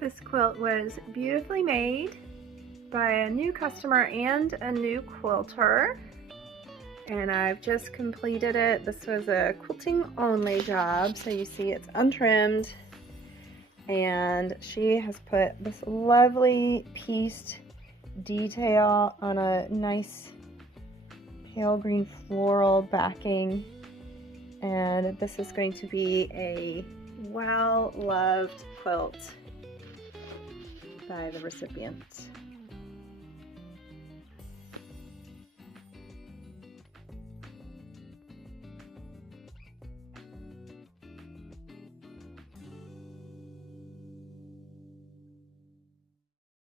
This quilt was beautifully made by a new customer and a new quilter, and I've just completed it. This was a quilting only job, so you see it's untrimmed, and she has put this lovely pieced detail on a nice pale green floral backing, and this is going to be a well-loved quilt by the recipient.